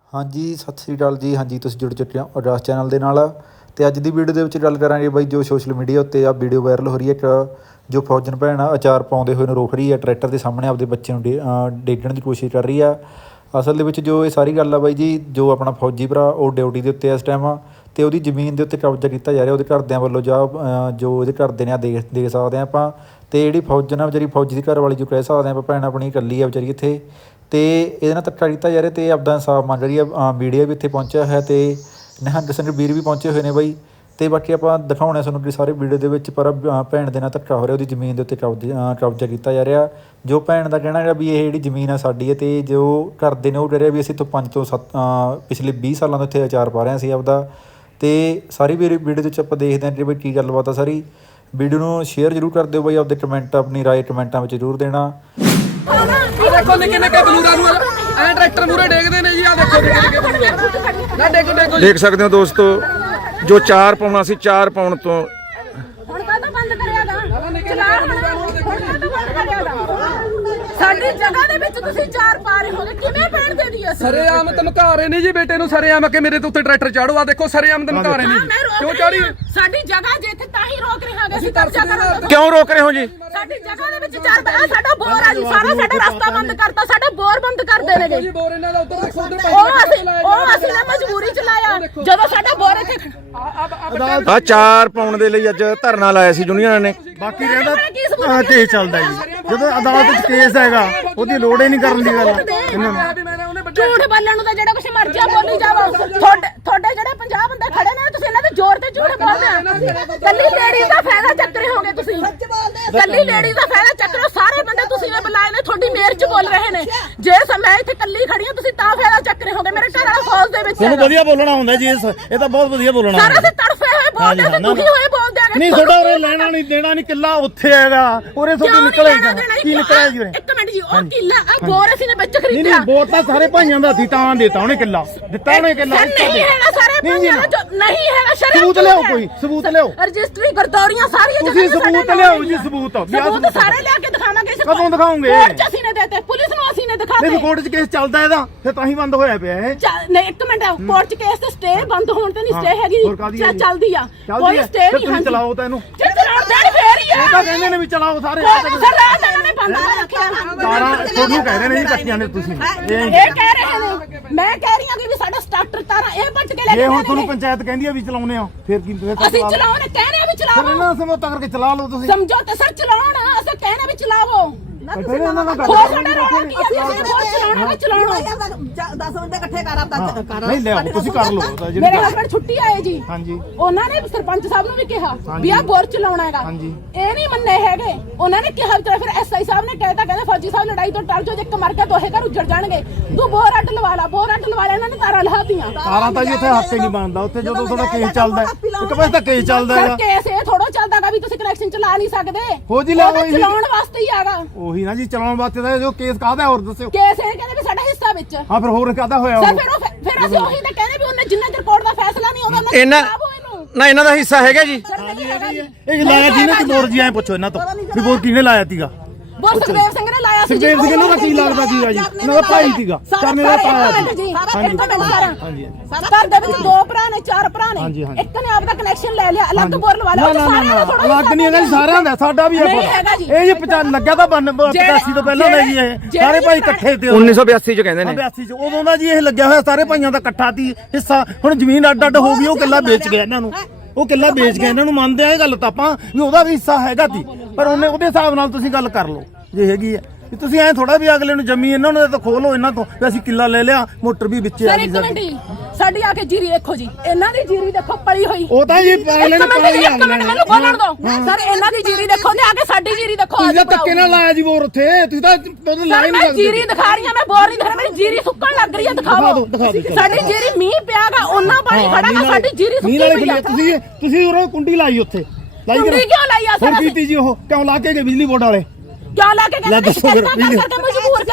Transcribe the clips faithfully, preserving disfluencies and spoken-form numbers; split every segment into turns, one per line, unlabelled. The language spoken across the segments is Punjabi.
हाँ जी सत श्री अकाल जी। हाँ जी तुसीं जुड़ चुके हो अरदास चैनल के नाल ते अज की वीडियो के गल करांगे बई जो सोशल मीडिया उत्ते आ वीडियो वायरल हो रही है एक जो फौजन भैन अचार पाउंदे होए रोक रही है ट्रैक्टर के सामने आपदे बच्चे नूं डे डेगण की कोशिश कर रही है। असल दे विच जो ये सारी गल आ बाई जी जो अपना फौजी भरा वो ड्यूटी के उत्ते इस टाइम तो वो ज़मीन के उत्ते कब्जा किया जा रहा वो घरदिਆਂ ਵੱਲੋਂ जा जो वो घरदे ने देख देख सकते हैं आपां ते जिहड़ी फौजन आ बेचारी फौजी की घर वाली जो कह सकते हैं भैन अपनी इकल्ली है बेचारी इत्थे तो ये धक्का किया जा रहा तो आपका इंसाफ मंग रही है। मीडिया भी इतने पहुंचा है तो निहंग ਸਿੰਘ ਵੀਰ भी पहुंचे हुए हैं बई तो बाकी आप दिखाने तुहानूं सारे वीडियो के पर भैन के नाल धक्का हो रहा वो जमीन के उत्ते कब्जा कब्जा किया जा रहा जो भैन का कहना है भी ये जी जमीन है साडी है तो जो करते हैं वो कह रहे भी असीं तो पंज तो सत्त पिछले बीस सालों तो इत्थे अचार पा रहे हैं आपदा तो सारी वीडियो आप देखते हैं कि बई की गलबात है सारी वीडियो को शेयर जरूर कर दो बई आपके कमेंट अपनी राय कमेंटों में जरूर देना।
देखो निक्के निक्के बलूरा नूं ऐ ट्रैक्टर मूरे डेगदे ने जी आ देखो निक्के निक्के बलूरा ना देखो देखो
देख सकते हो दोस्तों जो चार पाउणा सी चार पाउण तो
ਹੁਣ ਕਾਹਦਾ ਬੰਦ ਕਰਿਆਗਾ ਚਲਾ ਸਾਡੀ ਜਗ੍ਹਾ ਦੇ ਵਿੱਚ ਤੁਸੀਂ ਚਾਰ ਪਾ ਰਹੇ ਹੋਗੇ ਕਿਵੇਂ ਪੈਣ ਦੇ ਦੀ ਅਸੀਂ
ਸਰੇਆਮ ਧਮਕਾ ਰਹੇ ਨੇ ਜੀ ਬੇਟੇ ਨੂੰ ਸਰੇਆਮ ਕਿ ਮੇਰੇ ਤੇ ਉੱਤੇ ਟਰੈਕਟਰ ਚਾੜੋ ਆ ਦੇਖੋ ਸਰੇਆਮ ਧਮਕਾ ਰਹੇ ਨੇ ਕਿਉਂ ਚਾੜੀ
ਸਾਡੀ ਜਗ੍ਹਾ ਜੇ ਇੱਥੇ ਤਾਂ ਹੀ ਰੋਕ ਰਹੇ ਹਾਂਗੇ ਅਸੀਂ ਕਬਜ਼ਾ ਕਰਨ
क्यों रोक रहे हो जी?
ਸਾਡੀ ਜਗ੍ਹਾ ਦੇ ਵਿੱਚ ਚਾਰ ਪਾ ਸਾਡਾ ਬੋਰ ਆ ਜੀ ਸਾਰਾ ਸਾਡਾ ਰਸਤਾ ਬੰਦ ਕਰਤਾ ਸਾਡਾ ਬੋਰ ਬੰਦ ਕਰ ਦੇਣੇ
ਜੀ ਬੋਰ ਇਹਨਾਂ ਦਾ ਉੱਧਰ ਦੇਖੋ ਉੱਧਰ
ਉਹ ਅਸੀਂ ਉਹ ਅਸੀਂ ਨਾ ਮਜਬੂਰੀ ਚ ਲਾਇਆ ਜਦੋਂ ਸਾਡਾ ਬੋਰ ਇੱਥੇ
आ चार पाउण दे लई अज धरना लाया सी यूनियन ने
बाकी रहंदा केस चलदा जी ਜਦੋਂ ਅਦਾਲਤ ਵਿੱਚ ਕੇਸ ਹੈਗਾ ਉਹਦੀ ਲੋੜ ਹੀ ਨਹੀਂ ਕਰਨ ਦੀ ਗੱਲ ਇਹਨਾਂ ਨੂੰ
ਝੂਠ ਬੋਲਣ ਨੂੰ ਤਾਂ ਜਿਹੜਾ ਕੁਛ ਮਰਜ਼ੀ ਆ ਬੋਲੀ ਜਾਵੋ ਤੁਹਾਡੇ ਤੁਹਾਡੇ ਜਿਹੜੇ ਪੰਜਾਹ ਬੰਦੇ ਖੜੇ ਨੇ ਤੁਸੀਂ ਇਹਨਾਂ ਦੇ ਜ਼ੋਰ ਤੇ ਝੂਠ ਬੋਲਦੇ ਆ ਕੱਲੀ ਲੇਡੀਜ਼ ਦਾ ਫਾਇਦਾ ਚੱਕ ਰਹੇ ਹੋਗੇ ਤੁਸੀਂ ਕੱਲੀ ਲੇਡੀਜ਼ ਦਾ ਫਾਇਦਾ ਚੱਕ ਰਹੇ ਸਾਰੇ ਬੰਦੇ ਤੁਸੀਂ ਨੇ ਬੁਲਾਏ ਨੇ ਤੁਹਾਡੀ ਮੇਰ ਚ ਬੋਲ ਰਹੇ ਨੇ ਜੇ ਮੈਂ ਇੱਥੇ ਕੱਲੀ ਖੜੀ ਹਾਂ ਤੁਸੀਂ ਤਾਂ ਫਾਇਦਾ ਚੱਕ ਰਹੇ ਹੋਗੇ ਮੇਰੇ ਘਰ ਵਾਲਾ ਫੌਜ ਦੇ ਵਿੱਚ
ਤੁਹਾਨੂੰ ਵਧੀਆ ਬੋਲਣਾ ਹੁੰਦਾ ਜੀ ਇਹ ਤਾਂ ਬਹੁਤ ਵਧੀਆ ਬੋਲਣਾ
ਸਾਰਾ ਸੇ ਤੜਫੇ ਹੋਏ ਬੋਲਦੇ ਤੇ ਦੁਖੀ ਹੋਏ ਬੋਲਦੇ ਆ
ਨਹੀਂ ਤੁਹਾਡਾ ਉਰੇ ਲੈਣਾ ਨਹੀਂ ਦੇਣਾ ਨਹੀਂ ਕਿੱਲਾ ਉੱਥੇ ਹੈਗਾ ਉਰੇ ਤੁਹਾਡੀ ਨਿਕਲੇਗਾ ਕੀ ਨਿਕਲਿਆ ਜੀ
ਇੱਕ ਮਿੰਟ ਜੀ ਉਹ ਕਿੱਲਾ ਆ ਬੋਰ ਅਸੀਂ ਨੇ ਵਿੱਚ
ਨਹੀਂ
ਖਰੀਦਿਆ
ਨਹੀਂ ਬੋਰ ਤਾਂ ਸਾਰੇ ਭਾਈਆਂ ਦਾ ਸੀ ਤਾਂ ਦੇਤਾ ਉਹਨੇ ਕਿੱਲਾ ਦਿੱਤਾ ਉਹਨੇ ਕਿੱਲਾ
ਨਹੀਂ ਹੈਗਾ ਸਾਰੇ ਭਾਈਆਂ ਦਾ ਨਹੀਂ ਹੈਗਾ ਸ਼ਰਮ
ਸਬੂਤ ਲਿਆਓ ਕੋਈ ਸਬੂਤ ਲਿਆਓ
ਰਜਿਸਟਰੀ ਗਰਦੌਰੀਆਂ ਸਾਰੀਆਂ
ਤੁਸੀਂ ਸਬੂਤ ਲਿਆਓ ਜੀ ਸਬੂਤ
ਸਬੂਤ ਸਾਰੇ ਲਿਆ ਕੇ ਦਿਖਾਵਾਂਗੇ
ਕਦੋਂ ਦਿਖਾਓਗੇ
ਕੋਰਟ ਚ ਅਸੀਂ ਨੇ ਦੇਤੇ ਪੁਲਿਸ ਨੂੰ ਅਸੀਂ ਨੇ ਦਿਖਾਤੇ
ਨਹੀਂ ਕੋਰਟ 'ਚ ਕੇਸ ਚੱਲਦਾ ਇਹਦਾ ਫਿਰ ਤਾਂ ਹੀ ਬੰਦ ਹੋਇਆ ਪਿਆ ਇਹ
ਨਹੀਂ ਇੱਕ ਮਿੰਟ ਕੋਰਟ ਚ ਕੇਸ ਤੇ ਸਟੇ ਬੰਦ ਹੋਣ ਤੇ ਨਹੀਂ ਸਟੇ ਹੈਗੀ ਚੱਲਦੀ ਆ ਕੋਈ ਸਟੇ ਨਹੀਂ
ਤੁਸੀਂ ਚਲਾਓ ਤਾਂ ਇਹਨੂੰ
ਚਲਾਉਣ ਦੇਣ ਫੇਰ ਹੀ ਆ
ਇਹ ਤਾਂ ਕਹਿੰਦੇ ਨੇ ਵੀ ਚਲਾਓ ਸਾਰੇ
ਸਰ ਰਾਤ ਇਹਨਾਂ ਨੇ ਬੰਦ ਰੱਖਿਆ
ਸਾਰਾ ਤੁਹਾਨੂੰ ਕਹਿ ਰਹੇ ਨੇ ਜੀ ਕੱਟੀਆਂ ਨੇ ਤੁਸੀਂ
ਇਹ ਕਹਿ ਰਹੇ ਨੇ ਮੈਂ ਕਹਿ ਰਹੀ ਹਾਂ ਕਿ ਵੀ ਸਾਡਾ ਸਟਾਰਟਰ ਤਾਰਾ ਇਹ ਪੱਟ ਕੇ ਲੈ ਕੇ
ਜੇ ਹੁਣ ਤੁਹਾਨੂੰ ਪੰਚਾਇਤ ਕਹਿੰਦੀ ਆ ਵੀ ਚਲਾਉਨੇ ਆ ਫਿਰ ਕੀ ਤੁਸੀਂ
ਅਸੀਂ ਚਲਾਉਣੇ ਕਹਿ ਰਹੇ ਆ ਵੀ
ਫਿਰ
ਚਲਾਓ
ਇਹਨਾਂ ਸਮਝੌਤਾ ਕਰਕੇ ਚਲਾ ਲਓ ਤੁਸੀਂ
ਸਮਝੋ ਤੇ ਸਰ ਚਲਾਉਣਾ ਅਸੀਂ ਕਹਿ ਰਹੇ ਵੀ ਚਲਾਵੋ
ਫਿਰ ਇਹਨਾਂ ਨਾਲ ਗੱਲ
ਹੋਰ ਸਾਡਾ ਰੌਲਾ ਕੀ ਆ ਅਸੀਂ ਹੋਰ ਚਲਾਉਣਾ ਵੀ ਚਲਾਉਣਾ
ਦਸ ਬੰਦੇ ਇਕੱਠੇ ਕਰ ਆਪਦਾ ਕਰ
ਨਹੀਂ ਲਿਆਓ ਤੁਸੀਂ ਕਰ ਲਓ ਤਾਂ ਜਿਹੜੀ
ਮੇਰੇ ਹਸਬੰਡ ਛੁੱਟੀ ਆਏ ਜੀ
ਹਾਂਜੀ
ਉਹਨਾਂ ਨੇ ਸਰਪੰਚ ਸਾਹਿਬ ਨੂੰ ਵੀ ਕਿਹਾ ਵੀ ਆ ਬੋਰ ਚਲਾਉਣਾ ਹੈਗਾ
ਹਾਂਜੀ
ਇਹ ਨਹੀਂ ਮੰਨੇ ਹੈਗੇ ਉਹਨਾਂ ਨੇ ਕਿਹਾ ਤੇ ਫਿਰ ਐਸਆਈ ਸਾਹਿਬ ਨੇ ਕਹਿਤਾ ਕਹਿੰਦੇ ਫੌਜੀ ਸਾਹਿਬ ਲੜਾਈ ਤੋਂ ਡਰ ਜੋ ਜੇ ਇੱਕ ਮਰ ਗਿਆ ਦੋਹੇ ਘਰ ਉੱਜੜ ਜਾਣਗੇ ਤੂੰ ਬੋਰ ਅੱਡ ਲਵਾ ਲਾ ਬੋਰ ਅੱਡ ਲਵਾ ਲੈ ਇਹਨਾਂ ਨੇ ਤਾਰਾਂ ਲਹਾਤੀਆਂ
ਤਾਰਾਂ ਤਾਂ ਜੀ ਉੱਥੇ ਹੱਥ ਹੀ ਨਹੀਂ ਬਣਦਾ ਉੱਥੇ ਜਦੋਂ ਤੁਹਾਡਾ ਕੇਸ ਚੱਲਦਾ ਇੱਕ ਪਾਸੇ ਤਾਂ ਕੇਸ ਚੱਲਦਾ
ਸਰ
ਹੈਗਾ
ਕੇਸ ਇਹ ਥੋੜਾ ਚੱਲਦਾਗਾ ਵੀ ਤੁਸੀਂ ਕਨੈਕਸ਼ਨ ਚਲਾ ਨਹੀਂ ਸਕਦੇ
ਹੋ ਜੀ ਲਾਓ ਜੀ
ਚਲਾਉਣ ਵਾਸਤੇ ਹੀ ਆਗਾ
ਉਹੀ ਨਾ ਜੀ ਚਲਾਉਣ ਵਾਸਤੇ ਤਾਂ ਜੋ ਕੇਸ ਕਾਹਦਾ ਹੋਰ ਦੱਸਿਓ
ਕੇਸ ਇਹ ਕਹਿੰਦੇ ਵੀ ਸਾਡਾ ਹਿੱਸਾ ਵਿੱਚ
ਹਾਂ ਫਿਰ ਹੋਰ ਕਾਹਦਾ ਹੋਇਆ
ਸਰ
ਉਹ
ਫਿਰ ਉਹ ਫਿਰ ਅਸੀਂ ਉਹੀ ਤਾਂ ਕਹਿੰਦੇ ਵੀ ਉਹਨੇ ਜਿੰਨਾ ਚਿਰ ਕੋਰਟ ਦਾ ਫੈਸਲਾ ਨਹੀਂ ਆਉਂਦਾ ਉਹਨਾਂ
ਇਹਨਾਂ ਨਾ ਇਹਨਾਂ ਦਾ ਹਿੱਸਾ ਹੈਗਾ ਜੀ
ਸਰ ਨਹੀਂ ਹੈਗਾ ਜੀ
ਇਹ ਲਾਇਆ ਕਿਹਨੇ ਕਿ ਬੋਰ ਜੀ ਐ ਪੁੱਛੋ ਇਹਨਾਂ ਤੋਂ ਵੀ ਬੋਰ ਕਿਹਨੇ ਲਾਇਆ ਸੀਗਾ
ਬੋਰ ਸੁਖਦੇਵ ਸਿੰਘ ਨੇ ਲਾਇਆ ਸੀ
ਸੁਖਦੇਵ ਸਿੰਘ ਇਹਨਾਂ ਦਾ ਕੀ ਲੱਗਦਾ ਸੀਗਾ ਜੀ ਇਹਨਾਂ ਦਾ ਭਾਈ ਸੀਗਾ ਕਰਨੇ ਦਾ ਪਾਇਆ
ਜੀ ਹਾਂਜੀ ਘਰ ਦੇ ਵਿੱਚ ਦੋ ਭਰਾ ਨੇ ਚਾਰ ਭਰਾ ਨੇ ਇੱਕ ਨੇ ਆਪਦਾ ਕਨੈਕਸ਼ਨ ਲੈ ਲਿਆ ਅਲੱਗ ਬੋਰ ਲਵਾ ਲਿਆ ਸਾਰਿਆਂ ਦਾ ਥੋੜਾ
ਅਲੱਗ ਨਹੀਂ ਹੈਗਾ ਜੀ ਸਾਰਿਆਂ ਦਾ ਸਾਡਾ ਵੀ
ਨਹੀਂ ਹੈਗਾ ਜੀ
ਇਹ ਜੀ ਲੱਗਿਆ ਤਾਂ ਪਚਾਸੀ ਤੋਂ ਪਹਿਲਾਂ ਦਾ ਜੀ ਇਹ ਸਾਰੇ ਭਾਈ ਇਕੱਠੇ ਤੇ
ਉੱਨੀ ਸੌ ਬਿਆਸੀ ਚ ਕਹਿੰਦੇ ਨੇ
ਬਿਆਸੀ ਚ ਉਦੋਂ ਦਾ ਜੀ ਇਹ ਲੱਗਿਆ ਹੋਇਆ ਸਾਰੇ ਭਾਈਆਂ ਦਾ ਇਕੱਠਾ ਸੀ ਹਿੱਸਾ ਹੁਣ ਜ਼ਮੀਨ ਅੱਡ ਅੱਡ ਹੋ ਗਈ ਉਹ ਕਿੱਲਾ ਵੇਚ ਗਿਆ ਇਹਨਾਂ ਨੂੰ ਉਹ ਕਿੱਲਾ ਵੇਚ ਗਿਆ ਇਹਨਾਂ ਨੂੰ ਮੰਨਦੇ ਆ ਇਹ ਗੱਲ ਤਾਂ ਆਪਾਂ ਵੀ ਉਹਦਾ ਵੀ ਹਿੱਸਾ ਹੈਗਾ ਸੀ ਪਰ ਉਹਨੇ ਉਹਦੇ ਹਿਸਾਬ ਨਾਲ ਤੁਸੀਂ ਗੱਲ ਕਰ ਲਓ ਜੇ ਹੈਗੀ ਆ ਤੁਸੀਂ ਐ ਥੋੜਾ ਵੀ ਅਗਲੇ ਨੂੰ ਜਮੀ ਇਹਨਾਂ ਨੂੰ ਤਾਂ ਖੋਲੋ ਇਹਨਾਂ ਤੋਂ ਵੀ ਅਸੀਂ ਕਿੱਲਾ ਲੈ ਲਿਆ ਮੋਟਰ ਵੀ ਵਿੱਚ ਆ ਗਈ
ਸਾਡੀ ਸਾਡੀ ਆ ਕੇ ਜੀਰੀ ਦੇਖੋ ਜੀ ਇਹਨਾਂ ਦੀ ਜੀਰੀ ਦੇਖੋ ਪਲੀ ਹੋਈ
ਉਹ ਤਾਂ ਜੀ ਪਹਿਲੇ ਨੇ ਪਾਈ ਆ
ਮੈਨੂੰ ਬੋਲਣ ਦੋ ਸਰ ਇਹਨਾਂ ਦੀ ਜੀਰੀ ਦੇਖੋ ਨੇ ਆ ਕੇ ਸਾਡੀ ਜੀਰੀ ਦੇਖੋ
ਤੁਸੀਂ ਤਾਂ ਧੱਕੇ ਨਾਲ ਲਾਇਆ ਜੀ ਬੋਰ ਉੱਥੇ ਤੁਸੀਂ ਤਾਂ ਉਹਨੂੰ ਲਾ ਹੀ ਨਹੀਂ ਸਕਦੇ
ਜੀਰੀ ਦਿਖਾ ਰਹੀ ਆ ਮੈਂ ਬੋਰ ਨਹੀਂ ਦਿਖਾ ਮੇਰੀ ਜੀਰੀ ਸੁੱਕਣ ਲੱਗ ਰਹੀ ਆ ਦਿਖਾਓ ਸਾਡੀ ਜੀਰੀ ਮੀਂਹ ਪਿਆਗਾ ਉਹਨਾਂ ਪਾਣੀ ਖੜਾਗਾ ਸਾਡੀ ਜੀਰੀ ਸੁੱਕੀ ਪਈ ਆ
ਤੁਸੀਂ ਤੁਸੀਂ ਉਹ ਕੁੰਡੀ ਲਾਈ ਉੱਥੇ ਲਾਈ
ਕੁੰਡੀ ਕਿਉਂ ਲਾਈ ਆ
ਸਰ ਕੀਤੀ ਜੀ ਉਹ ਕਿਉਂ ਲਾ ਕੇ ਗਏ ਬਿਜਲੀ ਬੋਰਡ ਵਾਲੇ
ਕਿਉਂ ਲਾ ਕੇ ਕਹਿੰਦੇ ਕਰਕੇ ਮਜਬੂਰ ਕਰਿਆ ਉਹਨਾਂ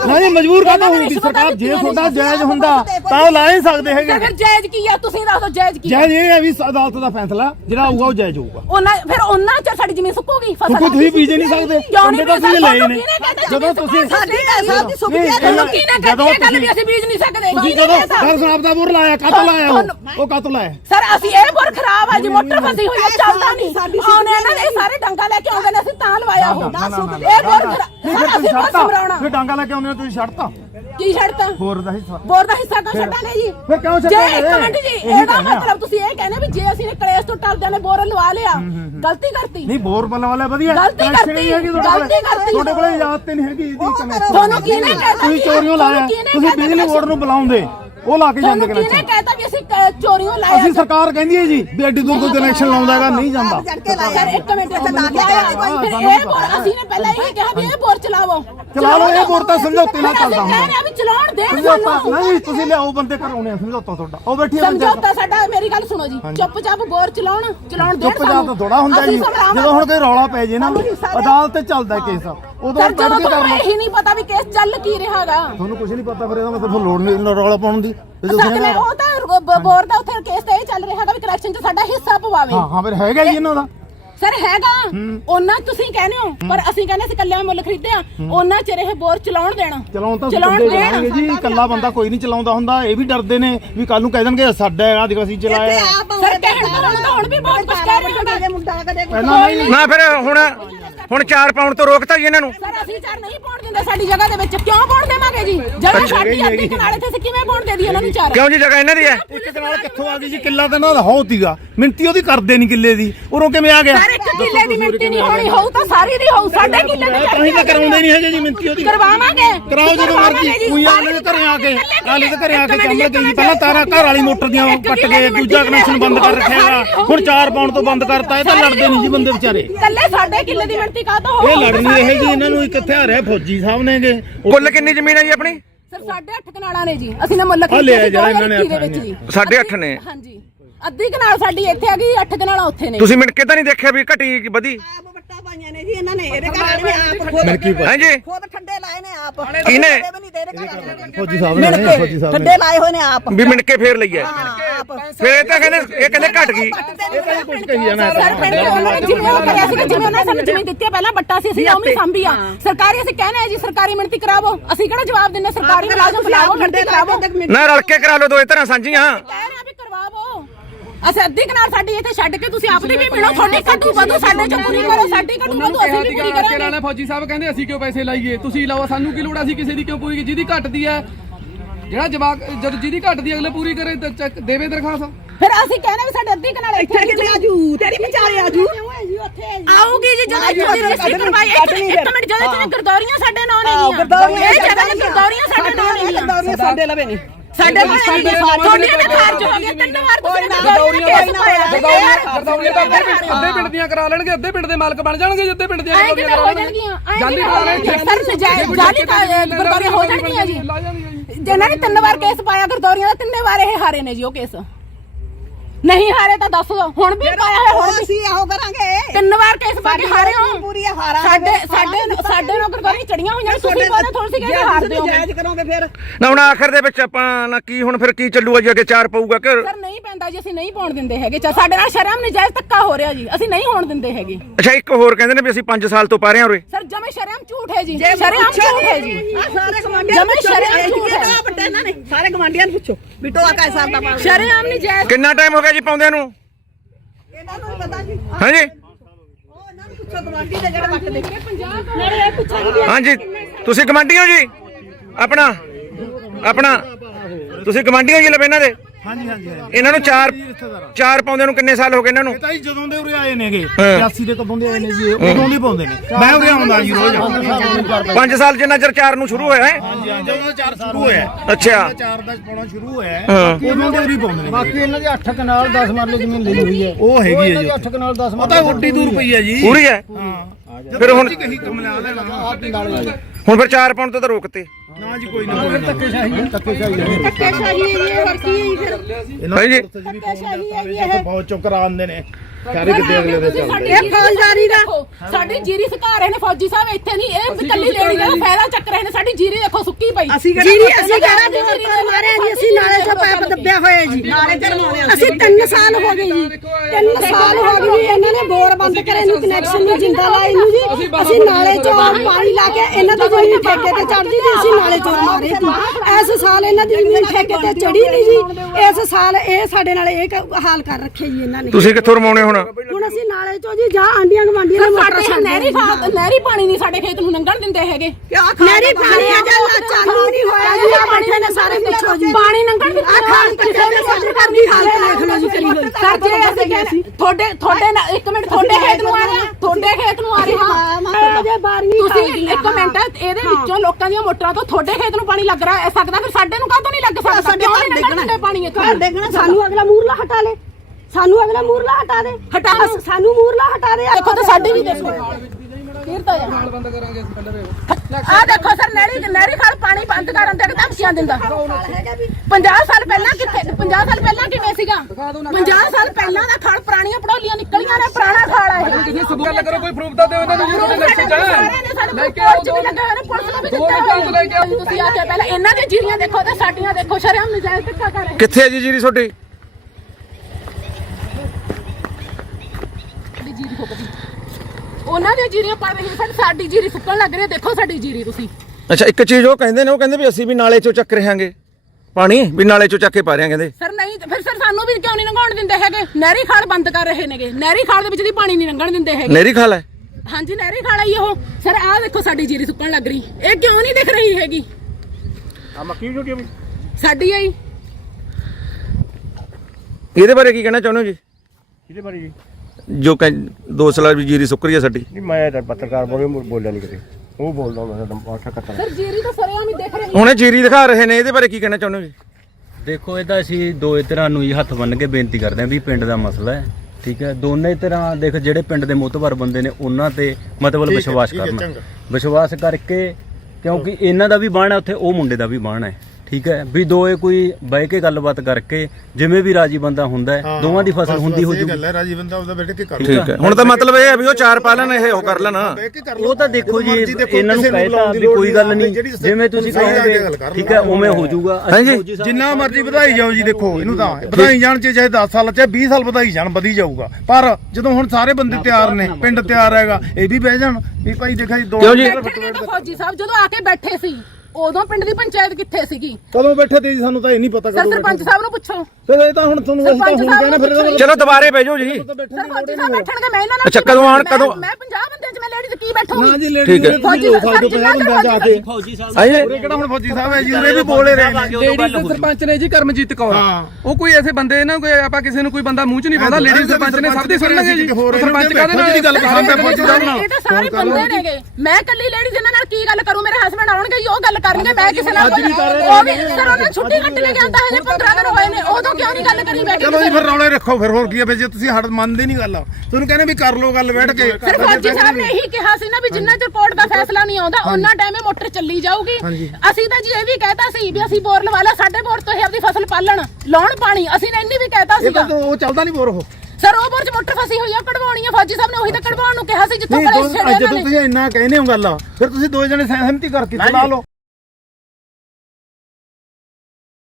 ਨਹੀਂ ਮਜਬੂਰ ਕਾਹਦਾ ਹੋਊਗੀ ਸਰਕਾਰ? ਜੇ ਤੁਹਾਡਾ ਜਾਇਜ਼ ਹੁੰਦਾ ਤਾਂ ਉਹ ਲਾ ਹੀ ਸਕਦੇ ਹੈਗੇ।
ਫਿਰ ਜਾਇਜ਼ ਕੀ ਆ? ਤੁਸੀਂ ਦੱਸੋ ਜਾਇਜ਼ ਕੀ?
ਜਾਇਜ਼ ਇਹ ਹੈ ਵੀ ਅਦਾਲਤ ਦਾ ਫੈਸਲਾ ਜਿਹੜਾ ਆਊਗਾ ਉਹ ਜਾਇਜ਼ ਹੋਊਗਾ।
ਉਹਨਾਂ ਫਿਰ ਉਹਨਾਂ ਚ ਸਾਡੀ ਜ਼ਮੀਨ ਸੁੱਕੂਗੀ ਫਸਲ।
ਕਿਉਂਕਿ ਤੁਸੀਂ ਬੀਜ ਨਹੀਂ ਸਕਦੇ,
ਕਿਉਂ ਨਹੀਂ
ਬੰਦੇ ਤਾਂ ਤੁਸੀਂ ਲਏ ਨੇ।
ਜਦੋਂ
ਜਦੋਂ ਤੁਸੀਂ
ਸਾਡੀ ਸਾਹਿਬ ਦੀ ਸੁੱਕ ਗਿਆ
ਤੁਹਾਨੂੰ ਕੀ ਨਾ ਕਹਿੰਦੇ ਗੱਲ ਵੀ ਅਸੀਂ ਬੀਜ ਨਹੀਂ ਸਕਦੇ?
ਤੁਸੀਂ ਜਦੋਂ ਸਰ ਸਾਹਿਬ ਦਾ ਬੁਰ ਲਾਇਆ ਕਾਹਤੋਂ ਲਾਇਆ ਉਹ ਉਹ ਕਾਹਤੋਂ ਲਾਇਆ?
ਸਰ ਅਸੀਂ ਇਹ ਬੁਰ ਖਰਾਬ ਆ ਜੀ, ਮੋਟਰ ਫਸੀ ਹੋਈ ਹੈ, ਚੱਲਦਾ ਨਹੀਂ। ਆਉਣੇ ਇਹਨਾਂ ਦੇ ਸਾਰੇ ਡੰਗਾ ਲੈ ਕੇ ਆਉਂਦੇ ਨੇ, ਅਸੀਂ ਤਾਂ ਲਵਾਇਆ ਉਹ। ਇਹ ਬੁਰ ਖਰਾਬ ਅਸੀਂ ਬਹੁਤ ਸਮਰਾਉਣਾ।
ਫਿਰ ਡਾਂਗਾ ਲੈ ਕੇ ਆਉਂਦੇ ਹੋ ਤੁਸੀਂ, ਛੱਡਤਾ
ਕੀ ਛੱਡਤਾ?
ਬੋਰ ਦਾ ਹਿੱਸਾ।
ਬੋਰ ਦਾ ਹਿੱਸਾ ਕਿਉਂ ਛੱਡਾਂਗੇ ਜੀ?
ਫਿਰ ਕਿਉਂ
ਜੇ
ਛੱਡਾਂਗੇ?
ਇੱਕ ਮਿੰਟ ਜੀ, ਇਹਦਾ ਮਤਲਬ ਤੁਸੀਂ ਇਹ ਕਹਿੰਦੇ ਵੀ ਜੇ ਅਸੀਂ ਨੇ ਕਲੇਸ਼ ਤੋਂ ਟਲਦਿਆਂ ਨੇ ਬੋਰ ਲਵਾ ਲਿਆ, ਗਲਤੀ ਕਰਤੀ।
ਨਹੀਂ ਬੋਰ ਬਲ ਵਾਲੇ ਵਧੀਆ
ਗਲਤੀ
connection
ਕਰਤੀ,
ਨਹੀਂ ਹੈਗੀ ਤੁਹਾਡੇ ਕੋਲ।
ਗਲਤੀ ਕਰਤੀ।
ਤੁਹਾਡੇ ਕੋਲ ਇਜਾਜ਼ਤ ਨਹੀਂ ਹੈਗੀ ਇਹਦੀ connection।
ਤੁਹਾਨੂੰ ਕਿਹਨੇ ਕਹਿਤਾ?
ਤੁਸੀਂ ਚੋਰੀਆਂ ਲਾਇਆ, ਤੁਸੀਂ ਬਿਜਲੀ ਬੋਰਡ ਨੂੰ ਬੁਲਾਉਂਦੇ, ਉਹ ਲਾ ਕੇ ਜਾਂਦੇ
ਤੁਹਾਨੂੰ ਕਿਹਨੇ
ਕਨੈਕਸ਼ਨ।
ਕਹਿਤਾ ਵੀ ਅਸੀਂ ਕ- ਚੋਰੀਆਂ ਲਾਇਆ?
ਅਸੀਂ ਸਰਕਾਰ ਕਹਿੰਦੀ ਹੈ ਜੀ ਵੀ ਐਡੀ ਦੂਰ ਕੋਈ ਕਨੈਕਸ਼ਨ ਲਾਉਂਦਾ ਹੈਗਾ, ਨਹੀਂ ਜਾਂਦਾ।
ਸਰ ਇੱਕ ਮਿੰਟ ਇੱਥੇ ਲਾ ਕੇ ਆਇਆ ਕੋਈ। ਫਿਰ ਇਹ ਬੋਰ ਅਸੀਂ ਨੇ ਪਹਿਲਾਂ ਹੀ ਕਿਹਾ ਵੀ ਇਹ ਬੋਰ ਚਲਾਵੋ।
ਚਲਾ ਲਓ, ਇਹ ਬੋਰ ਤਾਂ ਸਮਝੌਤੇ ਨਾਲ ਚੱਲਦਾ
ਹੁੰਦਾ।
ਹੁੰਦਾ।
ਵੀ ਚਲਾਉਣ ਦੇਣ
ਸਮਝੌਤਾ
ਸਾਨੂੰ।
ਨਹੀਂ, ਤੁਸੀਂ ਲਿਆਓ ਬੰਦੇ ਕਰਾਉਣੇ ਆ ਸਮਝੌਤਾ ਤੁਹਾਡਾ। ਉਹ ਬੈਠੀ ਹੈ
ਸਮਝੌਤਾ ਸਾਡਾ, ਮੇਰੀ ਗੱਲ ਸੁਣੋ ਜੀ, ਚੁੱਪਚਾਪ ਬੋਰ ਚਲਾਉਣ ਚਲਾਉਣ ਦੇਣ
ਚੁੱਪ ਚਾਪ ਤਾਂ ਥੋੜਾ ਹੁੰਦਾ ਜੀ। ਜਦੋਂ ਹੁਣ ਕੋਈ ਰੌਲਾ ਪੈ ਜੇ ਨਾ, ਅਦਾਲਤ ਤੇ ਚੱਲਦਾ ਕੇਸ, ਉਦੋਂ
ਸਰ
ਪੜ
ਜਦੋਂ
ਕੇ ਕਰ
ਤੁਹਾਨੂੰ
ਲਓ।
ਇਹੀ ਨਹੀਂ ਪਤਾ ਵੀ ਕੇਸ ਚੱਲ ਕੀ ਰਿਹਾਗਾ।
ਤੁਹਾਨੂੰ ਕੁਝ ਨਹੀਂ ਪਤਾ, ਫਿਰ ਇਹਦਾ ਮਤਲਬ ਲੋੜ ਨਹੀਂ ਰੌਲਾ ਪਾਉਣ ਦੀ। ਤੇ ਤੁਸੀਂ
ਸਾਡੇ
ਹੈਗਾ-
ਉਹ ਤਾਂ ਬ- ਬੋਰ ਦਾ ਉੱਥੇ ਕੇਸ ਤੇ ਇਹ ਚੱਲ ਰਿਹਾ ਹੈਗਾ ਵੀ ਕਨੈਕਸ਼ਨ 'ਚ ਸਾਡਾ ਹਿੱਸਾ ਪਵਾਵੇ।
ਹਾਂ ਹਾਂ ਫਿਰ ਹੈਗਾ ਜੀ ਇਹਨਾਂ ਦਾ।
ਸਰ ਹੈਗਾ ਉਹਨਾਂ ਤੁਸੀਂ ਕਹਿੰਦੇ ਹੋ, ਪਰ ਅਸੀਂ ਕਹਿੰਦੇ ਅਸੀਂ ਕੱਲਿਆਂ ਮੁੱਲ ਖਰੀਦਿਆ ਉਹਨਾਂ ਚਿਰ ਇਹ ਬੋਰ ਚਲਾਉਣ ਦੇਣਾ।
ਚਲਾਉਣ ਤਾਂ
ਚਲਾਉਣ
ਬੰਦੇ
ਦੇਣ।
ਜਾਣਗੇ ਜੀ, ਇਕੱਲਾ ਬੰਦਾ ਕੋਈ ਨਹੀਂ ਚਲਾਉਂਦਾ ਹੁੰਦਾ। ਇਹ ਵੀ ਡਰਦੇ ਨੇ ਵੀ ਕੱਲ ਨੂੰ ਕਹਿ ਦੇਣਗੇ ਸਾਡਾ ਹੈਗਾ, ਦੇਖੋ ਅਸੀਂ ਚਲਾਇਆ।
ਸਰ ਕਹਿਣ ਤੋਂ ਹੁਣ ਤਾਂ ਹੁਣ ਵੀ ਬਹੁਤ ਕੁਝ ਕਹਿ ਰਹੇ ਹੋ।
ਮੁੰਡਾ ਕਦੇ
ਪਹਿਲਾਂ ਨਹੀਂ
ਨਾ ਫਿਰ ਹੁਣ ਹੁਣ ਚਾਰ ਪਾਉਣ ਤੋਂ ਰੋਕਤਾ ਜੀ ਇਹਨਾਂ ਨੂੰ।
ਸਰ ਅਸੀਂ ਚਾਰ ਨਹੀਂ ਪਾਉਣ ਦਿੰਦੇ ਸਾਡੀ ਜਗ੍ਹਾ ਦੇ ਵਿੱਚ। ਕਿਉਂ ਪਾਉਣ ਦੇਵਾਂਗੇ ਜੀ? ਜਗ੍ਹਾ ਸਾਡੀ ਅੱਧੀ ਕਨਾਲੇ ਤੇ ਅਸੀਂ ਕਿਵੇਂ ਪਾਉਣ ਦੇ ਦੀ ਇਹਨਾਂ ਨੂੰ ਚਾਰ?
ਕਿਉਂ ਜੀ ਜਗ੍ਹਾ ਇਹਨਾਂ ਦੀ ਹੈ?
ਇੱਕ ਕਨਾਲ ਕਿੱਥੋਂ ਆ ਗਈ ਜੀ? ਕਿੱਲਾ ਤਾਂ ਇਹਨਾਂ ਦਾ ਹੋ ਤੀਗਾ, ਮਿੰਤੀ ਉਹਦੀ ਕਰਦੇ ਨਹੀਂ ਕਿੱਲੇ ਦੀ, ਉਰੋਂ ਕਿਵੇਂ ਆ ਗਿਆ?
ਸਰ ਇੱਕ ਕਿੱਲੇ ਦੀ ਮਿੰਟੀ ਨਹੀਂ ਹੋਣੀ, ਹੋਊ ਤਾਂ ਸਾਰੀ ਦੀ ਹੋਊ। ਸਾਡੇ ਕਿੱਲੇ ਦੀ
ਤਾਂ ਹੀ ਤਾਂ ਕਰਾਉਂਦੇ ਨਹੀਂ ਹੈਗੇ ਜੀ ਮਿੰਤੀ ਉਹਦੀ।
ਕਰਵਾਵਾਂਗੇ,
ਕਰਾਓ ਜਦੋਂ ਮਰਜ਼ੀ। ਕੋਈ ਆਲੇ ਦੇ ਘਰੇ ਆ ਕੇ ਆਲੇ ਦੇ ਘਰੇ ਆ ਕੇ ਕੰਮ ਲੱਗੇ ਜੀ। ਪਹਿਲਾਂ ਤਾਰਾਂ ਘਰ ਵਾਲੀ ਮੋਟਰ ਦੀਆਂ ਕੱਟ ਕੇ ਦੂਜਾ ਕਨੈਕਸ਼ਨ ਬੰਦ ਕਰ ਰੱਖਿਆ ਹੈਗਾ, ਹੁਣ ਚਾਰ ਪਾਉਣ ਤੋਂ ਬੰਦ ਕਰਤਾ। ਇਹ ਤਾਂ ਲੜਦੇ ਨਹੀਂ ਜੀ ਬੰਦੇ ਵਿਚਾਰੇ।
ਕੱਲੇ ਸਾਡੇ ਕਿੱਲੇ ਦੀ ਮਿੰਟੀ ਕਾਹ ਤੋਂ
ਇਹ ਲੜ ਨਹੀਂ ਰਹੇ ਜੀ, ਇਹਨਾਂ ਨੂੰ ਇੱਕ ਹਥਿਆਰ ਹੈ ਫੌਜੀ ਸਾਹਿਬ ਨੇਗੇ।
ਕੁੱਲ ਕਿੰਨੀ ਜ਼ਮੀਨ ਹੈ ਜੀ ਆਪਣੀ?
ਸਰ ਸਾਡੇ ਅੱਠ ਕਨਾਲਾਂ ਨੇ ਜੀ, ਅਸੀਂ ਨੇ ਮੁੱਲ
ਆ ਲਿਆ ਜਿਹੜਾ ਇਹਨਾਂ ਨੇ
ਦੇ ਵਿੱਚ ਜੀ।
ਸਾਢੇ ਅੱਠ ਨੇ।
ਹਾਂਜੀ ਅੱਧੀ ਕਨਾਲ ਸਾਡੀ ਇੱਥੇ ਆ ਗਈ, ਅੱਠ ਕਨਾਲਾਂ ਉੱਥੇ ਨੇ।
ਤੁਸੀਂ ਮਿਣ ਕੇ ਤਾਂ ਨਹੀਂ ਦੇਖਿਆ ਵੀ ਘਟੀ ਕਿ ਵਧੀ?
ਆਪ ਵੱਟਾ ਪਾਈਆਂ ਨੇ ਜੀ ਇਹਨਾਂ ਨੇ, ਇਹਦੇ ਘਰ ਵਾਲੇ ਨੇ ਆਪ ਖੁਦ
ਹੈ ਜੀ?
ਖੁਦ ਠੰਡੇ ਲਾਏ ਨੇ ਆਪ।
ਕਿਹਨੇ?
ਫੌਜੀ ਸਾਹਿਬ
ਮਿਲ
ਨੇ, ਫੌਜੀ
ਕੇ
ਸਾਹਿਬ ਨੇ।
ਠੰਡੇ ਲਾਏ ਹੋਏ ਨੇ ਆਪ।
ਵੀ ਮਿਣ ਕੇ ਫੇਰ ਲਈ ਹੈ?
ਹਾਂ ਆਪ।
ਫਿਰ ਇਹ ਤਾਂ ਕਹਿੰਦੇ ਇਹ ਕਹਿੰਦੇ ਘਟ ਗਈ।
ਕੁਝ ਕਹੀ ਜਾਣਾ
ਸਰ ਪਿੰਡ ਦੇ ਉਹਨਾਂ ਨੇ ਜਿਵੇਂ ਉਹ ਕਰਿਆ ਸੀ, ਜਿਵੇਂ ਉਹਨਾਂ ਨੇ ਸਾਨੂੰ ਜ਼ਮੀਨ ਦਿੱਤੀ ਹੈ ਪਹਿਲਾਂ ਬੱਟਾ ਸੀ, ਅਸੀਂ ਉਵੇਂ ਸਾਂਭੀ ਆ। ਸਰਕਾਰੀ ਅਸੀਂ ਕਹਿੰਦੇ ਆ ਜੀ ਸਰਕਾਰੀ ਮਿਣਤੀ ਕਰਾਵੋ, ਅਸੀਂ ਕਿਹੜਾ ਜਵਾਬ ਦਿੰਨੇ? ਸਰਕਾਰੀ ਮੁਲਾਜ਼ਮ ਬੁਲਾਓ, ਮਿਣਤੀ ਕਰਾਵੋ। ਕਹਿ
ਨਾ ਰਲ ਕੇ ਕਰਾ ਲਓ ਦੋਏ ਤਰ੍ਹਾਂ ਸਾਂਝੀਆਂ।
ਰਹੇ ਆ ਵੀ ਕਰਵਾਵੋ। ਅਸੀਂ ਅੱਧੀ ਕਨਾਲ ਸਾਡੀ ਇੱਥੇ ਛੱਡ ਕੇ ਤੁਸੀਂ ਆਪਣੀ ਵੀ ਮਿਣੋ, ਤੁਹਾਡੀ ਘਟੂ ਵਧੂ ਸਾਡੇ ਚ ਪੂਰੀ ਕਰੋ, ਸਾਡੀ ਘਟੂ ਵਧੂ ਅਸੀਂ ਵੀ ਪੂਰੀ
ਕਰਕੇ
ਕਰਾਂਗੇ।
ਲਾਣਾ ਫੌਜੀ ਸਾਹਿਬ ਕਹਿੰਦੇ ਅਸੀਂ ਕਿਉਂ ਪੈਸੇ ਲਾਈਏ, ਤੁਸੀਂ ਲਾਓ, ਸਾਨੂੰ ਕੀ ਲੋੜ, ਅਸੀਂ ਕਿਸੇ ਦੀ ਕਿਉਂ ਪੂਰੀ? ਜਿਹਦੀ ਘਟਦੀ ਹੈ, ਜਿਹੜਾ ਜਵਾਕ ਜਦ ਜਿਹਦੀ ਘਟਦੀ ਅਗਲੇ ਪੂਰੀ ਕਰੇ ਤਾਂ ਚੱਕ ਦੇਵੇ ਦਰਖਾਸਤ।
ਫਿਰ ਅਸੀਂ ਕਹਿੰਦੇ ਵੀ ਸਾਡੇ ਅੱਧੀ ਕਨਾਲ
ਇੱਥੇ ਕਿਵੇਂ ਆਜੂ? ਤੇਰੀ ਵਿਚਾਰੇ ਆਜੂ।
ਆਊਗੀ ਜੀ ਜਦੋਂ ਇੱਥੇ ਰਜਿਸਟਰੀ ਕਰਵਾਈ। ਇੱਕ ਇੱਕ ਮਿੰਟ ਜਦੋਂ ਇੱਥੇ ਗਰਦੌਰੀਆਂ ਸਾਡੇ ਨਾਂ ਨੇ ਗੀਆਂ।
ਗਰਦੌਰੀਆਂ
ਇਹ ਜਗ੍ਹਾ ਤੇ ਗਰਦੌਰੀਆਂ ਸਾਡੇ ਨਾਂ ਨੇ ਗੀਆਂ।
ਗਰਦੌਰੀਆਂ ਸਾਡੇ ਲਵੇ ਨੇ।
ਸਾਡੇ ਤੁਹਾਡੀਆਂ ਦੇ ਖਾਰਜ ਹੋ ਗਏ ਤਿੰਨ ਵਾਰ ਤੁਸੀਂ ਗਰਦੌਰੀਆਂ ਦਾ ਕੇਸ ਪਾਇਆ।
ਗਰਦੌਰੀਆਂ ਤਾਂ ਅੱਧੇ ਪਿੰਡ ਦੀਆਂ ਕਰਾ ਲੈਣਗੇ, ਅੱਧੇ ਪਿੰਡ ਦੇ ਮਾਲਕ ਬਣ ਜਾਣਗੇ, ਅੱਧੇ ਪਿੰਡ ਦੀਆਂ
ਐਂ
ਗਰਦੌਰੀਆਂ
ਕਿਵੇਂ
ਕਰਾ
ਹੋ
ਲੈਣਗੇ।
ਜਾਣਗੀਆਂ?
ਜਾਲੀ ਕਰਾ ਲੈਣਗੇ
ਸਰ ਨਜਾਇਜ਼ ਜਾਲੀ ਗਰਦੌਰੀਆਂ ਹੋ ਜਾਣਗੀਆਂ ਜੀ।
ਲਾ ਜਾਣਗੀਆਂ ਜੀ।
ਜਿਹਨਾਂ ਨੇ ਤਿੰਨ ਵਾਰ ਕੇਸ ਪਾਇਆ ਗਰਦੌਰੀਆਂ ਦਾ, ਤਿੰਨੇ ਵਾਰ ਇਹ ਹਾਰੇ ਨੇ ਜੀ ਉਹ ਕੇਸ। ਨਹੀਂ ਹਾਰੇ ਤਾਂ ਦੱਸ ਦੋ, ਹੁਣ ਵੀ ਪਾਇਆ ਹੈ, ਹੁਣ ਵੀ
ਅਸੀਂ ਇਹੋ ਕਰਾਂਗੇ।
ਤਿੰਨ ਵਾਰ ਕੇਸ ਪਾ ਕੇ ਹਾਰੇ ਹੋ।
ਪੂਰੀ ਹਾਰਾਂ
ਸਾਡੇ ਸਾਡੇ ਸਾਡੇ ਨਾਲ ਗਰਦੌਰੀ ਚੜੀਆਂ ਹੋਈਆਂ, ਤੁਸੀਂ ਕੋਨੇ ਥੋੜੀ ਸੀ ਕਿ ਹਾਰਦੇ ਹੋ।
ਜਾਇਜ਼ ਕਰੋਗੇ ਫਿਰ।
ਨਾ ਹੁਣ ਆਖਰ ਦੇ ਵਿੱਚ ਆਪਾਂ ਨਾ ਕੀ ਹੁਣ ਫਿਰ ਕੀ ਚੱਲੂਗਾ ਜੀ? ਅੱਗੇ ਚਾਰ ਪਊਗਾ ਕਿ?
ਸਰ ਨਹੀਂ ਪੈਂਦਾ ਜੀ, ਅਸੀਂ ਨਹੀਂ ਪਾਉਣ ਦਿੰਦੇ ਹੈਗੇ। ਚਾ ਸਾਡੇ ਨਾਲ ਸ਼ਰਮ ਨਜਾਇਜ਼ ਧੱਕਾ ਹੋ ਰਿਹਾ ਜੀ, ਅਸੀਂ ਨਹੀਂ ਹੋਣ ਦਿੰਦੇ ਹੈਗੇ।
ਅੱਛਾ ਇੱਕ ਹੋਰ ਕਹਿੰਦੇ ਨੇ ਵੀ ਅਸੀਂ ਪੰਜ ਸਾਲ ਤੋਂ ਪਾ ਰਹੇ ਹਾਂ ਉਰੇ।
ਸਰ ਜਮੇ ਸ਼ਰਮ ਝੂਠ ਹੈ ਜੀ, ਸ਼ਰਮ ਝੂਠ ਹੈ ਜੀ।
ਆ ਸਾਰੇ ਗਵਾਂਡੀਆਂ
ਜਮੇ ਸ਼ਰਮ ਝੂਠ ਹੈ।
ਆ ਵੱਡੇ ਇਹਨਾਂ ਨੇ ਸਾਰੇ ਗਵਾਂਡੀਆਂ ਨੂੰ ਪੁੱਛੋ ਬਿਟੋ ਆ ਕਾ ਹਿਸਾਬ ਦਾ ਪਾਉਂਦੇ।
ਸ਼ਰਮ ਨਜਾਇਜ਼।
ਕਿੰਨਾ ਟਾਈਮ ਹੋ ਗਿਆ ਜੀ ਪਾਉਂਦਿਆਂ ਨੂੰ?
ਇਹਨਾਂ ਨੂੰ ਨਹੀਂ ਪਤਾ ਜੀ।
ਹਾਂਜੀ
ਉਹ ਇਹਨਾਂ ਨੂੰ ਪੁੱਛੋ ਗਵਾਂਡੀ ਦੇ ਜਿਹੜੇ ਵੱਟ ਦੇ ਨਾਲੇ ਇਹ ਪੁੱਛਾਂਗੇ।
ਹਾਂਜੀ ਤੁਸੀਂ ਗਵਾਂਢੀ ਹੋ ਜੀ? ਆਪਣਾ ਆਪਣਾ ਤੁਸੀਂ ਗਵਾਂਢੀ ਹੋ ਜੀ ਲਵੇ ਇਹਨਾਂ ਦੇ?
ਹਾਂਜੀ ਹਾਂਜੀ ਹਾਂਜੀ।
ਇਹਨਾਂ ਨੂੰ ਚਾਰ ਚਾਰ ਪਾਉਂਦੇ ਨੂੰ ਕਿੰਨੇ ਸਾਲ ਹੋ ਗਏ ਇਹਨਾਂ ਨੂੰ?
ਇਹ ਤਾਂ ਜੀ ਜਦੋਂ ਦੇ ਉਰੇ ਆਏ ਨੇਗੇ ਇਕਿਆਸੀ ਦੇ ਕਦੋਂ ਦੇ ਆਏ ਨੇ ਜੀ, ਉਦੋਂ ਦੇ ਪਾਉਂਦੇ ਨੇ। ਮੈਂ ਉਰੇ ਆਉਂਦਾ ਜੀ ਰੋਜ਼।
ਪੰਜ ਸਾਲ ਜਿੰਨਾ ਚਿਰ ਚਾਰ ਨੂੰ ਸ਼ੁਰੂ ਹੋਇਆ ਹੈ।
ਹਾਂਜੀ ਹਾਂਜੀ, ਜਦੋਂ ਚਾਰ ਸ਼ੁਰੂ ਹੋਇਆ,
ਅੱਛਾ
ਚਾਰ ਦਾ ਪਾਉਣਾ ਸ਼ੁਰੂ ਹੋਇਆ
ਹਾਂ।
ਉਦੋਂ ਦੇ ਉਰੇ ਪਾਉਂਦੇ ਨੇ।
ਬਾਕੀ ਇਹਨਾਂ ਦੇ ਅੱਠ ਕਨਾਲ ਦਸ ਮਰਲੇ ਜ਼ਮੀਨ ਲਈ ਹੋਈ ਹੈ।
ਉਹ ਹੈਗੀ ਹੈ ਜੀ,
ਅੱਠ ਕਨਾਲ ਦਸ
ਉਹ ਤਾਂ ਉੱਡੀ ਦੂਰ ਪਈ ਹੈ ਜੀ।
ਪੂਰੀ ਹੈ।
ਹਾਂ
ਫਿਰ ਹੁਣ
ਕਹੀ ਕਮਲਾ ਲੈਣਾ
ਹੁਣ ਫਿਰ ਚਾਰ ਪਾਉਣ ਤੋਂ ਤਾਂ ਰੋਕਤੇ
ਨਾ ਜੀ, ਕੋਈ ਨਾ ਕੋਈ ਨਾ।
ਧੱਕੇਸ਼ਾਹੀ ਧੱਕੇਸ਼ਾਹੀ ਹੈ।
ਧੱਕੇਸ਼ਾਹੀ ਹੈ ਜੀ, ਹੋਰ ਕੀ ਹੈ ਜੀ ਫਿਰ?
ਇਹਨਾਂ
ਹੈ ਜੀ।
ਧੱਕੇਸ਼ਾਹੀ ਹੈ ਜੀ, ਇਹ ਬਹੁਤ ਚੁੱਕ ਕਰਾ ਆਉਂਦੇ ਨੇ। ਸਾਰੇ ਕਿਤੇ ਅਗਲੇ ਦੇ ਚੱਲਦੇ
ਇਹ ਫੌਜਦਾਰੀ ਦਾ ਸਾਡੀ ਜੀਰੀ ਸੁਕਾ ਰਹੇ ਨੇ ਫੌਜੀ ਸਾਹਿਬ ਇੱਥੇ ਨਹੀਂ ਇਹ ਕੱਲੀ ਲੇਡੀ ਦਾ ਫਾਇਦਾ ਚੱਕ ਰਹੇ ਨੇ ਸਾਡੀ ਜੀਰੀ ਦੇਖੋ ਸੁੱਕੀ ਪਈ
ਜੀਰੀ ਅਸੀਂ ਕਹਿਣਾ ਜੀਰੀ ਮਾਰਿਆ ਜੀ ਅਸੀਂ ਨਾਲੇ 'ਚ ਪੈਪ ਦੱਬਿਆ ਹੋਇਆ ਜੀ ਨਾਲੇ ਚੜਵਾਉਣੇ ਅਸੀਂ ਤਿੰਨ ਸਾਲ ਹੋ ਗਏ ਜੀ ਤਿੰਨ ਸਾਲ ਹੋ ਗਏ ਜੀ ਇਹਨਾਂ ਨੇ ਬੋਰ ਬੰਦ ਕਰੇ ਨੂੰ ਕਨੈਕਸ਼ਨ ਨੂੰ ਜਿੰਦਾ ਲਾਏ ਨੂੰ ਜੀ ਅਸੀਂ ਨਾਲੇ 'ਚ ਪਾਣੀ ਲਾ ਕੇ ਇਹਨਾਂ ਦੀ ਜ਼ਮੀਨ ਠੇਕੇ ਤੇ ਚੜਦੀ ਤੇ ਅਸੀਂ ਨਾਲੇ 'ਚ ਮਾਰੇ ਸੀ ਇਸ ਸਾਲ ਇਹਨਾਂ ਦੀ ਜ਼ਮੀਨ ਠੇਕੇ ਤੇ ਚੜੀ ਨਹੀਂ ਜੀ ਇਸ ਸਾਲ ਇਹ ਸਾਡੇ ਨਾਲ ਇਹ ਹਾਲ ਕਰ ਰੱਖਿਆ ਜੀ ਇਹਨਾਂ ਨੇ
ਤੁਸੀਂ ਕਿੱਥੋਂ ਰਮਾਉਣੇ ਹੁਣ
ਹੁਣ ਅਸੀਂ ਨਾਲੇ 'ਚੋਂ ਜੀ ਜਾਂ ਆਂਡੀਆਂ ਗਵਾਂਡੀਆਂ ਨੇ ਮੋਟਰ
ਸਾਡੇ ਨਹਿਰੀ ਖਾਦ ਨਹਿਰੀ ਪਾਣੀ ਨਹੀਂ ਸਾਡੇ ਖੇਤ ਨੂੰ ਲੰਘਣ ਦਿੰਦੇ ਹੈਗੇ
ਨਹਿਰੀ ਪਾਣੀ ਆ ਜਾਂ ਚਾਲੂ ਨਹੀਂ ਹੋਇਆ ਜੀ ਆ ਬੈਠੇ ਨੇ ਸਾਰੇ ਪਿੱਛੋਂ ਜੀ
ਪਾਣੀ ਲੰਘਣ ਦਿੱਤਾ
ਖਾਣ ਕਿਸੇ ਨੇ ਸਾਡੇ ਘਰ ਦੀ ਹਾਲਤ ਦੇਖ ਲਓ ਜੀ ਕਰੀ ਹੋਈ
ਸਰ ਜੇ ਅਸੀਂ ਕਹਿੰਦੇ ਤੁਹਾਡੇ ਤੁਹਾਡੇ ਨਾਲ ਇੱਕ ਮਿੰਟ ਤੁਹਾਡੇ ਖੇਤ ਨੂੰ ਆ ਰਿਹਾ ਤੁਹਾਡੇ ਖੇਤ ਨੂੰ ਆ ਰਿਹਾ
ਅਜੇ ਬਾਰਵੀਂ
ਤੁਸੀਂ ਇੱਕ ਮਿੰਟ ਇਹਦੇ ਵਿੱਚੋਂ ਲੋਕਾਂ ਦੀਆਂ ਮੋਟਰਾਂ ਤੋਂ ਤੁਹਾਡੇ ਖੇਤ ਨੂੰ ਪਾਣੀ ਲੱਗ ਰਿਹਾ ਹੈ ਸਕਦਾ ਫਿਰ ਸਾਡੇ ਨੂੰ ਕਾਹਤੋਂ ਨਹੀਂ ਲੱਗ ਸਕਦਾ ਕਿਉਂ ਨਹੀਂ ਲੰਘਣ ਦਿੰਦੇ ਪਾਣੀ ਇੱਥੋਂ
ਘਰ ਦੇਖਣਾ ਸਾਨੂੰ ਅਗਲਾ ਮੂਰਲਾ ਹਟਾ ਲੇ ਸਾਨੂੰ ਅਗਲਾ ਮੂਰਲਾ ਹਟਾ ਦੇ
ਹਟਾ ਲਓ।
ਸਾਨੂੰ ਮੂਰਲਾ ਹਟਾ ਦੇ
ਦੇਖੋ ਤਾਂ ਸਾਡੀ ਵੀ ਦੇਖੋ ਕਿਰਤਾ ਜਾ
ਨਾਲ ਬੰਦ ਕਰਾਂਗੇ ਅਸੀਂ ਪਹਿਲਾਂ
ਆ ਦੇਖੋ ਸਰ ਨਹਿਰੀ ਨਹਿਰੀ ਖਾਲ ਪਾਣੀ ਬੰਦ ਕਰਨ ਦੇ ਧਮਕੀਆਂ ਦਿੰਦਾ ਪੰਜਾਹ ਸਾਲ ਪਹਿਲਾਂ ਕਿੱਥੇ ਪੰਜਾਹ ਸਾਲ ਪਹਿਲਾਂ ਕਿਵੇਂ ਸੀਗਾ ਪੰਜਾਹ ਸਾਲ ਪਹਿਲਾਂ ਦਾ ਖਾਲ ਪੁਰਾਣੀਆਂ ਪੜੋਲੀਆਂ ਨਿਕਲੀਆਂ ਨੇ ਪੁਰਾਣਾ ਖਾਲ ਆ ਇਹ
ਤੁਸੀਂ ਸਬੂਤ ਗੱਲ ਕਰੋ ਕੋਈ ਪ੍ਰੂਫ ਤਾਂ ਦਿਓ ਇਹਨਾਂ ਨੂੰ ਜੀ ਤੁਹਾਡੇ ਨਕਸ਼ੇ ਚ
ਸਾਰਿਆਂ ਨੇ ਸਾਡੇ ਕੋਲ ਕੋਰਟ ਚ ਵੀ ਲੱਗੇ ਹੋਏ ਨੇ ਪੁਲਿਸ ਨੂੰ ਵੀ ਦਿੱਤਾ ਹੋਇਆ ਹੈ। ਤੁਸੀਂ ਆ ਕੇ ਪਹਿਲਾਂ ਇਹਨਾਂ ਦੀਆਂ ਜੀਰੀਆਂ ਦੇਖੋ ਤੇ ਸਾਡੀਆਂ ਦੇਖੋ ਸ਼ਰਮ ਨਜਾਇਜ਼ ਧੱਕਾ ਕਰ ਰਹੇ
ਕਿੱਥੇ ਹੈ ਜੀ ਜੀਰੀ ਤੁਹਾਡੀ
ਜੀਰੀ ਫੁੱਕਦੀ ਉਹਨਾਂ ਦੀਆਂ ਜੀਰੀਆਂ ਪੜ ਰਹੀਆਂ ਸਨ ਸਾਡੀ ਜੀਰੀ ਸੁੱਕਣ ਲੱਗ ਰਹੀ ਹੈ ਦੇਖੋ ਸਾਡੀ ਜੀਰੀ ਤੁਸੀਂ
ਅੱਛਾ ਇੱਕ ਚੀਜ਼ ਉਹ ਕਹਿੰਦੇ ਨੇ ਉਹ ਕਹਿੰਦੇ ਵੀ ਅਸੀਂ ਵੀ ਨਾਲੇ ਚੋਂ ਚੱਕ ਰਹਾਂਗੇ ਪਾਣੀ ਵੀ ਨਾਲੇ ਚੋਂ ਚੱਕ ਕੇ ਪਾ ਰਹੇ ਕਹਿੰਦੇ
ਸਰ ਨਹੀਂ ਫਿਰ ਸਰ ਸਾਨੂੰ ਵੀ ਕਿਉਂ ਨਹੀਂ ਲੰਘਾਉਣ ਦਿੰਦੇ ਹੈਗੇ ਨਹਿਰੀ ਖਾਲ ਬੰਦ ਕਰ ਰਹੇ ਨੇਗੇ ਨਹਿਰੀ ਖਾਲ ਦੇ ਵਿੱਚ ਦੀ ਪਾਣੀ ਨਹੀਂ ਲੰਘਣ ਦਿੰਦੇ ਹੈਗੇ
ਨਹਿਰੀ ਖਾਲ ਹੈ
ਹਾਂਜੀ ਨਹਿਰੀ ਖਾਲ ਆਈ ਉਹ ਸਰ ਆਹ ਦੇਖੋ ਸਾਡੀ ਜੀਰੀ ਸੁੱਕਣ ਲੱਗ ਰਹੀ ਇਹ ਕਿਉਂ ਨਹੀਂ ਦਿਖ ਰਹੀ ਹੈਗੀ
ਆ ਮੱਕੀ ਵੀ ਛੋਟੀ
ਸਾਡੀ ਆਈ
ਇਹਦੇ ਬਾਰੇ ਕੀ ਕਹਿਣਾ ਚਾਹੁੰਦੇ ਹੋ ਜੀ
ਇਹਦੇ ਬਾਰੇ ਜੀ
ਜੋ ਕਹਿ ਦੋ ਸਾਲਾਂ ਵੀ ਜੀਰੀ ਸੁੱਕ ਰਹੀ ਹੈ ਸਾਡੀ
ਨਹੀਂ ਮੈਂ ਤਾਂ ਪੱਤਰਕਾਰ ਬੋਲੇ ਬੋਲਿਆ ਨਹੀਂ ਕਦੇ ਉਹ ਬੋਲਦਾ ਮੈਂ ਸਾਡਾ ਆਠਾ ਕੱਟਾ
ਸਰ ਜੀਰੀ ਤਾਂ ਸਰਿਆਂ ਵੀ ਦਿਖ ਰਹੀ
ਹੁਣ ਇਹ ਜੀਰੀ ਦਿਖਾ ਰਹੇ ਨੇ ਇਹਦੇ ਬਾਰੇ ਕੀ ਕਹਿਣਾ ਚਾਹੁੰਦੇ ਹੋ ਜੀ
ਦੇਖੋ ਇਹ ਤਾਂ ਅਸੀਂ ਦੋਏ ਤਰ੍ਹਾਂ ਨੂੰ ਹੀ ਹੱਥ ਬੰਨ੍ਹ ਕੇ ਬੇਨਤੀ ਕਰਦੇ ਹਾਂ ਵੀ ਪਿੰਡ ਦਾ ਮਸਲਾ ਹੈ ਠੀਕ ਹੈ ਦੋਨੇ ਤਰ੍ਹਾਂ ਦੇਖ ਜਿਹੜੇ ਪਿੰਡ ਦੇ ਮੋਤਬਰ ਬੰਦੇ ਨੇ ਉਹਨਾਂ ਤੇ ਮਤਲਬ ਵਿਸ਼ਵਾਸ ਕਰਨਾ ਵਿਸ਼ਵਾਸ ਕਰਕੇ ਕਿਉਂਕਿ ਇਹਨਾਂ ਦਾ ਵੀ ਬਾਣ ਹੈ ਉੱਥੇ ਉਹ ਮੁੰਡੇ ਦਾ ਵੀ ਬਾਣ ਹੈ ਠੀਕ ਹੈ ਵੀ ਦੋਏ ਕੋਈ ਬਹਿ ਕੇ ਗੱਲਬਾਤ ਕਰਕੇ ਜਿਵੇਂ ਵੀ ਰਾਜੀ ਬੰਦਾ ਹੁੰਦਾ ਹੈ ਦੋਵਾਂ ਦੀ ਫਸਲ ਹੁੰਦੀ ਹੋ ਜੂ
ਗੱਲ ਹੈ ਰਾਜੀ ਬੰਦਾ ਉਹਦਾ ਬੈਠ ਕੇ ਕਰ
ਠੀਕ ਹੈ ਹੁਣ ਤਾਂ ਮਤਲਬ ਇਹ ਹੈ ਵੀ ਉਹ ਚਾਰ ਪਾ ਲੈਣ ਇਹ ਉਹ ਕਰ ਲੈਣ
ਉਹ ਤਾਂ ਦੇਖੋ ਜੀ ਇਹਨਾਂ ਨੂੰ ਕਹਿਤਾ ਵੀ ਕੋਈ ਗੱਲ ਨਹੀਂ ਜਿਵੇਂ ਤੁਸੀਂ ਕਹੋਗੇ ਠੀਕ ਹੈ ਉਵੇਂ ਹੋ ਜਾਊਗਾ
ਹਾਂਜੀ
ਜਿੰਨਾ ਮਰਜ਼ੀ ਵਧਾਈ ਜਾਓ ਜੀ ਦੇਖੋ ਇਹਨੂੰ ਤਾਂ ਵਧਾਈ ਜਾਣ ਚ ਚਾਹੇ ਦਸ ਸਾਲ ਚਾਹੇ ਵੀਹ ਸਾਲ ਵਧਾਈ ਜਾਣ ਵਧੀ ਜਾਊਗਾ ਪਰ ਜਦੋਂ ਹੁਣ ਸਾਰੇ ਬੰਦੇ ਤਿਆਰ ਨੇ ਪਿੰਡ ਤਿਆਰ ਹੈਗਾ ਇਹ ਵੀ ਬਹਿ ਜਾਣ ਵੀ ਭਾਈ ਦੇਖਾ ਜੀ ਦੋ
ਬੈਠਣਗੇ ਤਾਂ ਫੌਜੀ ਸਾਹਿਬ ਜਦੋਂ ਆ ਕੇ ਬੈਠੇ ਸੀ ਉਦੋਂ ਪਿੰਡ ਦੀ ਪੰਚਾਇਤ ਕਿੱਥੇ ਸੀਗੀ
ਕਦੋਂ ਬੈਠੇ ਤੇ ਜੀ ਸਾਨੂੰ ਤਾਂ ਇਹ ਨਹੀਂ ਪਤਾ
ਸਰ ਸਰਪੰਚ ਸਾਹਿਬ ਨੂੰ ਪੁੱਛੋ
ਫਿਰ ਇਹ ਤਾਂ ਹੁਣ ਤੁਹਾਨੂੰ ਅਸੀਂ ਤਾਂ ਹੁਣ ਕਹਿਣਾ ਫਿਰ ਇਹਦਾ
ਚਲੋ ਦੁਬਾਰੇ ਬਹਿ ਜਾਓ ਜੀ
ਸਰ ਫੌਜੀ ਸਾਹਿਬ ਬੈਠਣਗੇ ਮੈਂ ਇਹਨਾਂ ਨਾਲ
ਅੱਛਾ, ਕਦੋਂ ਆਉਣ, ਕਦੋਂ?
ਮੈਂ ਪੰਜਾਹ ਬੰਦਿਆਂ ਚ ਮੈਂ ਲੇਡੀਜ਼ ਕੀ ਬੈਠੂਗੀ
ਨਾ ਜੀ
ਠੀਕ ਹੈ।
ਲੇਡੀ ਫੌਜੀ ਸਾਹਿਬ ਤੋਂ ਪੰਜਾਹ ਬੰਦਾ ਜਾ ਕੇ
ਫੌਜੀ ਸਾਹਿਬ
ਹਾਂਜੀ
ਉਰੇ ਕਿਹੜਾ ਹੁਣ ਫੌਜੀ ਸਾਹਿਬ ਹੈ ਜੀ ਉਰੇ ਵੀ ਬੋਲੇ ਰਹੇ ਨੇ
ਲੇਡੀਜ਼ ਦੇ ਸਰਪੰਚ ਨੇ ਜੀ ਕਰਮਜੀਤ ਕੌਰ ਉਹ ਕੋਈ ਐਸੇ ਬੰਦੇ ਨਾ ਕੋਈ ਆਪਾਂ ਕਿਸੇ ਨੂੰ ਕੋਈ ਬੰਦਾ ਮੂੰਹ ਚ ਨਹੀਂ ਪਾਉਂਦਾ ਲੇਡੀਜ਼ ਸਰਪੰਚ ਨੇ ਸਭ ਦੀ ਸੁਣਨਗੇ ਜੀ ਸਰਪੰਚ ਕਾਹਦੇ ਨਾਲ
ਗੱਲ ਕਰ ਰਹੇ ਫੌਜੀ ਸਾਹਿਬ ਨਾਲ
ਇਹ ਤਾਂ ਸਾਰੇ ਬੰਦੇ ਨੇਗੇ ਮੈਂ ਕੱਲੀ ਲੇਡੀਜ਼ ਇਹਨਾਂ ਨਾਲ ਕੀ ਗੱਲ ਕਰੂੰ ਮੇਰੇ ਹਸਬੰਡ ਆਉਣਗੇ ਜੀ ਉਹ ਗੱਲ ਕਰਨਗੇ ਮੈਂ ਕਿਸੇ ਨਾਲ ਉਹ ਵੀ ਸਰ ਉਹਨਾਂ ਛੁੱਟੀ ਕੱਟ ਲੈ ਕੇ ਆਉਂਦਾ ਹਜੇ ਪੰਦਰਾਂ ਦਿਨ ਹੋਏ ਨੇ ਉਦੋਂ ਕਿਉਂ ਨਹੀਂ ਗੱਲ ਕਰੀ ਮੈਂ
ਚਲੋ ਜੀ ਫਿਰ ਰੌਲੇ ਰੱਖੋ ਫਿਰ ਹੋਰ ਕੀ ਹੈ ਫਿਰ ਜੇ ਤੁਸੀਂ ਹੱਡ ਮੰਨਦੇ ਨਹੀਂ ਗੱਲ ਤੁਹਾਨੂੰ ਕਹਿੰਦੇ ਵੀ ਕਰ ਲਓ ਗੱਲ ਬੈਠ ਕੇ
ਸਰ ਫੌਜੀ ਸਾਹਿਬ ਨੇ ਇਹੀ ਕਿਹਾ ਸੀ ਨਾ ਵੀ ਜਿੰਨਾ ਚਿਰ ਕੋਰਟ ਦਾ ਫੈਸਲਾ ਨਹੀਂ ਆਉਂਦਾ ਉਹਨਾਂ ਟਾਈਮ ਇਹ ਮੋਟਰ ਚੱਲੀ ਜਾਊਗੀ ਅਸੀਂ ਤਾਂ ਜੀ ਇਹ ਵੀ ਕਹਿਤਾ ਸੀ ਵੀ ਅਸੀਂ ਬੋਰ ਲਵਾ ਲਿਆ ਸਾਡੇ ਬੋਰ ਤੋਂ ਇਹ ਆਪਣੀ ਫਸਲ ਪਾਲਣ ਲਾਉਣ ਪਾਣੀ ਅਸੀਂ ਨੇ ਇੰਨੀ ਵੀ ਕਹਿਤਾ
ਇਹ
ਸੀਗਾ
ਤਾਂ ਉਹ ਚੱਲਦਾ ਨਹੀਂ ਬੋਰ ਉਹ
ਸਰ ਉਹ ਬੋਰ ਚ ਮੋਟਰ ਫਸੀ ਹੋਈ ਆ ਕਢਵਾਉਣੀ ਆ ਫੌਜੀ ਸਾਹਿਬ ਨੇ ਉਹੀ ਤਾਂ ਕਢਵਾਉਣ ਨੂੰ ਕਿਹਾ ਸੀ ਜਿੱਥੋਂ
ਨਹੀਂ
ਕਲੇ
ਜਦੋਂ ਤੁਸੀਂ ਇੰਨਾ ਕਹਿੰਦੇ ਹੋ ਗੱਲ ਫਿਰ ਤੁਸੀਂ ਦੋ ਜਣੇ ਸਹਿਮਤੀ ਕਰਕੇ ਚਲਾ ਲਓ